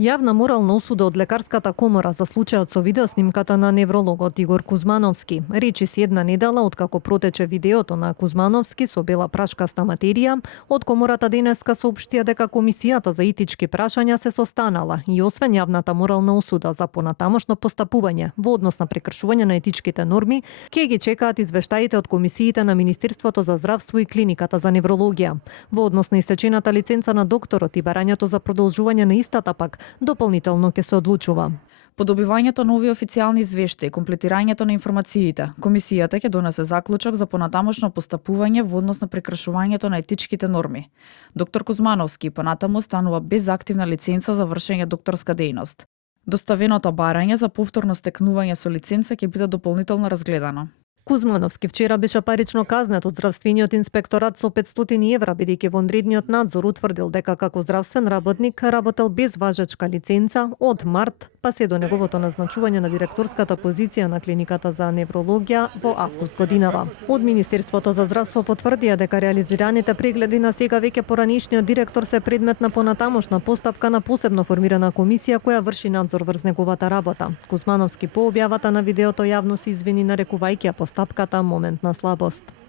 Јавна морална осуда од лекарската комора за случајот со видеоснимката на неврологот Игор Кузмановски. Речи си една недела откако протече видеото на Кузмановски со бела прашкаста материја, од комората денеска соопштија дека комисијата за етички прашања се состанала и освен јавната морална осуда за понатамошно постапување во однос на прекршување на етичките норми, ќе ги чекаат извештаите од комисиите на Министерството за здравство и клиниката за неврологија. Во однос на истечената лиценца на докторот и барањето за продолжување на истата пак, дополнително ќе се одлучува. По добивањето на овие официјални извештаи и комплетирањето на информациите, комисијата ќе донесе заклучок за понатамошно постапување во однос на прекршувањето на етичките норми. Доктор Кузмановски понатаму останува без активна лиценца за вршење докторска дејност. Доставеното барање за повторно стекнување со лиценца ќе биде дополнително разгледано. Кузмановски вчера беше парично казнет од здравствениот инспекторат со 500 евра, бидејќи во онредниот надзор утврдил дека како здравствен работник работел без важечка лиценца од март па се до неговото назначување на директорската позиција на клиниката за неврологија во август годинава. Од Министерството за здравство потврдија дека реализираните прегледи на сега веќе поранешниот директор се предмет на понатамошна постапка на посебно формирана комисија која врши надзор врз неговата работа. Кузмановски по објавата на видеото јавно се извини нарекувајќи постапката момент на слабост.